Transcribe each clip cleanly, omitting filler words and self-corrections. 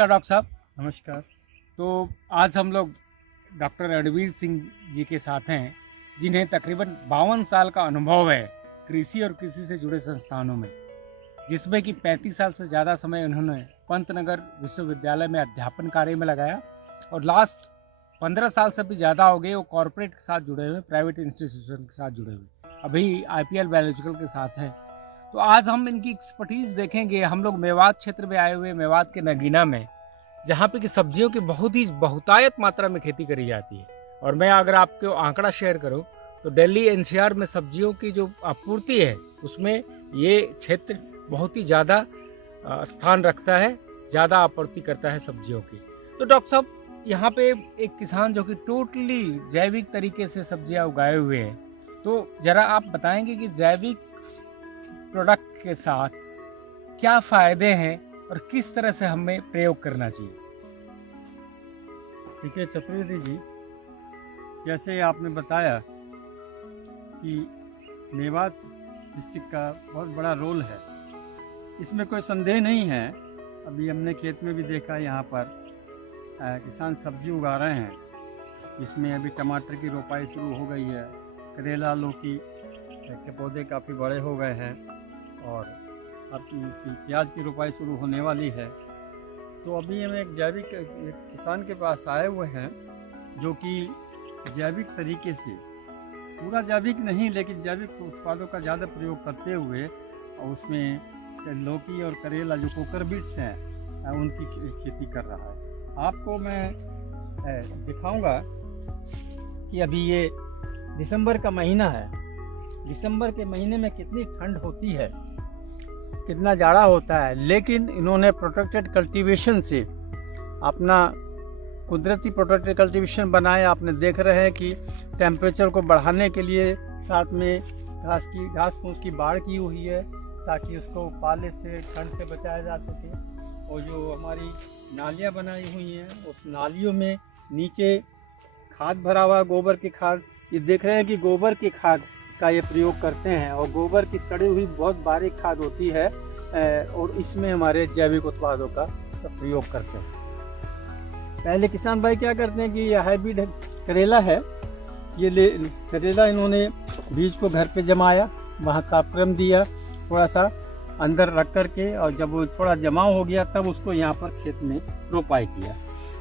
नमस्कार डॉक्टर साहब। नमस्कार। तो आज हम लोग डॉक्टर रणवीर सिंह जी के साथ हैं, जिन्हें तकरीबन 52 साल का अनुभव है कृषि और कृषि से जुड़े संस्थानों में, जिसमें कि 35 साल से ज़्यादा समय उन्होंने पंतनगर विश्वविद्यालय में अध्यापन कार्य में लगाया और लास्ट 15 साल से भी ज़्यादा हो गए वो कॉरपोरेट के साथ जुड़े हुए, प्राइवेट इंस्टीट्यूशन के साथ जुड़े हुए, अभी IPL बायोलॉजिकल के साथ हैं। तो आज हम इनकी एक्सपर्टीज़ देखेंगे। हम लोग मेवात क्षेत्र में आए हुए, मेवात के नगीना में, जहाँ पे कि सब्जियों की बहुतायत मात्रा में खेती करी जाती है। और मैं अगर आपको आंकड़ा शेयर करूं तो दिल्ली NCR में सब्जियों की जो आपूर्ति है उसमें ये क्षेत्र बहुत ही ज़्यादा स्थान रखता है, ज़्यादा आपूर्ति करता है सब्जियों की। तो डॉक्टर साहब, यहाँ पे एक किसान जो कि टोटली जैविक तरीके से सब्जियाँ उगाए हुए हैं, तो ज़रा आप बताएंगे कि जैविक प्रोडक्ट के साथ क्या फ़ायदे हैं और किस तरह से हमें प्रयोग करना चाहिए। ठीक है चतुर्वेदी जी, जैसे आपने बताया कि मेवात डिस्ट्रिक्ट का बहुत बड़ा रोल है, इसमें कोई संदेह नहीं है। अभी हमने खेत में भी देखा, यहाँ पर किसान सब्जी उगा रहे हैं। इसमें अभी टमाटर की रोपाई शुरू हो गई है, करेला लौकी के पौधे काफ़ी बड़े हो गए हैं और अब इसकी प्याज की रोपाई शुरू होने वाली है। तो अभी हम एक जैविक किसान के पास आए हुए हैं जो कि जैविक तरीके से, पूरा जैविक नहीं लेकिन जैविक उत्पादों का ज़्यादा प्रयोग करते हुए और उसमें लौकी और करेला जो कोकर बीट्स हैं उनकी खेती कर रहा है। आपको मैं दिखाऊंगा कि अभी ये दिसंबर का महीना है। दिसंबर के महीने में कितनी ठंड होती है, कितना जाड़ा होता है, लेकिन इन्होंने प्रोटेक्टेड कल्टीवेशन से अपना कुदरती प्रोटेक्टेड कल्टीवेशन बनाया। आपने देख रहे हैं कि टेम्परेचर को बढ़ाने के लिए साथ में घास फूस की बाड़ की हुई है ताकि उसको पाले से, ठंड से बचाया जा सके। और जो हमारी नालियाँ बनाई हुई हैं उस नालियों में नीचे खाद भरा हुआ, गोबर की खाद। ये देख रहे हैं कि गोबर की खाद का ये प्रयोग करते हैं और गोबर की सड़ी हुई बहुत बारीक खाद होती है और इसमें हमारे जैविक उत्पादों का प्रयोग करते हैं। पहले किसान भाई क्या करते हैं कि ये हाइब्रिड करेला है, ये करेला इन्होंने बीज को घर पे जमाया, वहाँ तापक्रम दिया, थोड़ा सा अंदर रख करके, और जब वो थोड़ा जमाव हो गया तब उसको यहाँ पर खेत में रोपाई किया।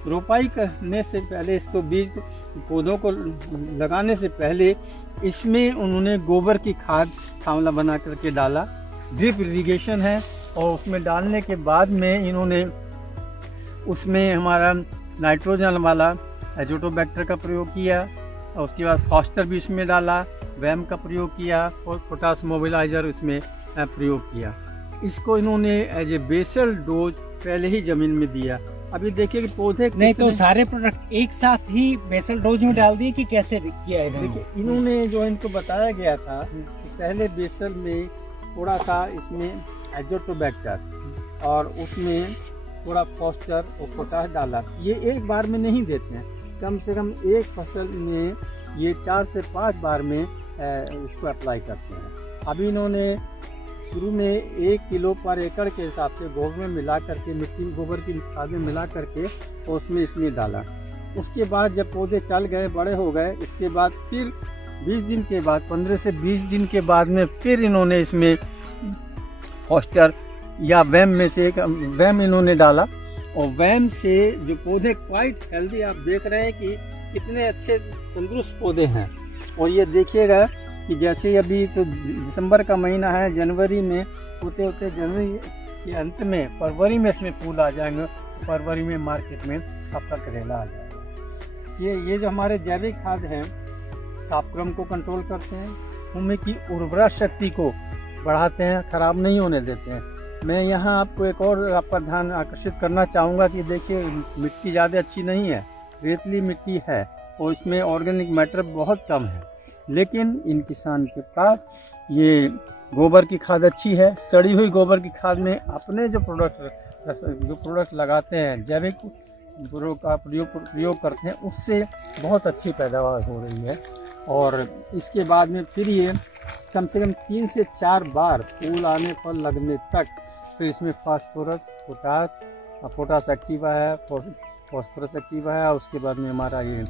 रोपाई करने से पहले, इसको बीज पौधों को लगाने से पहले इसमें उन्होंने गोबर की खाद थावला बना करके डाला। ड्रिप इरिगेशन है और उसमें डालने के बाद में इन्होंने उसमें हमारा नाइट्रोजन वाला एजोटोबैक्टर का प्रयोग किया और उसके बाद फॉस्टर भी इसमें डाला, वैम का प्रयोग किया और पोटास मोबिलाइजर इसमें प्रयोग किया। इसको इन्होंने एज ए बेसल डोज पहले ही ज़मीन में दिया। अभी देखिए कि पौधे नहीं, तो सारे प्रोडक्ट एक साथ ही बेसल डोज में डाल दिए कि कैसे किया है? देखिए, इन्होंने जो इनको बताया गया था कि पहले बेसल में थोड़ा सा इसमें एजोटोबैक्टर और उसमें थोड़ा फॉस्टर और पोटास डाला। ये एक बार में नहीं देते हैं, कम से कम एक फसल में ये 4 से 5 बार में इसको अप्लाई करते हैं। अभी इन्होंने शुरू में 1 किलो पर एकड़ के हिसाब से गोबर में मिला करके, मिट्टी गोबर की खाद में मिला करके और उसमें इसमें डाला। उसके बाद जब पौधे चल गए, बड़े हो गए, इसके बाद फिर 20 दिन के बाद, 15 से 20 दिन के बाद में फिर इन्होंने इसमें फॉस्टर या वैम में से एक वैम इन्होंने डाला और वैम से जो पौधे क्वाइट हेल्दी, आप देख रहे हैं कि कितने अच्छे तंदुरुस्त पौधे हैं। और ये देखिएगा कि जैसे अभी तो दिसंबर का महीना है, जनवरी में होते होते जनवरी के अंत में फरवरी में इसमें फूल आ जाएंगे, फरवरी में मार्केट में आपका करेला आ जाएगा। ये जो हमारे जैविक खाद हैं तापक्रम को कंट्रोल करते हैं, भूमि की उर्वरा शक्ति को बढ़ाते हैं, खराब नहीं होने देते हैं। मैं यहाँ आपको एक और आपका ध्यान आकर्षित करना चाहूँगा कि देखिए मिट्टी ज़्यादा अच्छी नहीं है, रेतली मिट्टी है और इसमें ऑर्गेनिक मैटर बहुत कम है, लेकिन इन किसान के पास ये गोबर की खाद अच्छी है। सड़ी हुई गोबर की खाद में अपने जो प्रोडक्ट लगाते हैं, जैविक का प्रयोग करते हैं, उससे बहुत अच्छी पैदावार हो रही है। और इसके बाद में फिर ये कम से कम 3 से 4 बार फूल आने, फल लगने तक फिर इसमें फास्फोरस, पोटास पोटास एक्टिवा है, फॉस्फोरस एक्टिवा है, और उसके बाद में हमारा ये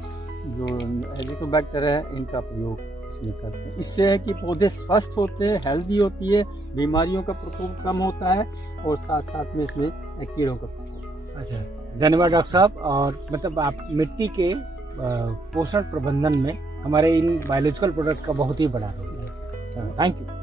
जो एजिटोबैक्टर है, इनका प्रयोग इसमें करते हैं। इससे है कि पौधे स्वस्थ होते हैं, हेल्दी होती है, बीमारियों का प्रकोप कम होता है, और साथ साथ में इसमें कीड़ों का प्रकोप। अच्छा, धन्यवाद डॉक्टर साहब। और मतलब आप मिट्टी के पोषण प्रबंधन में हमारे इन बायोलॉजिकल प्रोडक्ट का बहुत ही बड़ा रोल है। Thank you.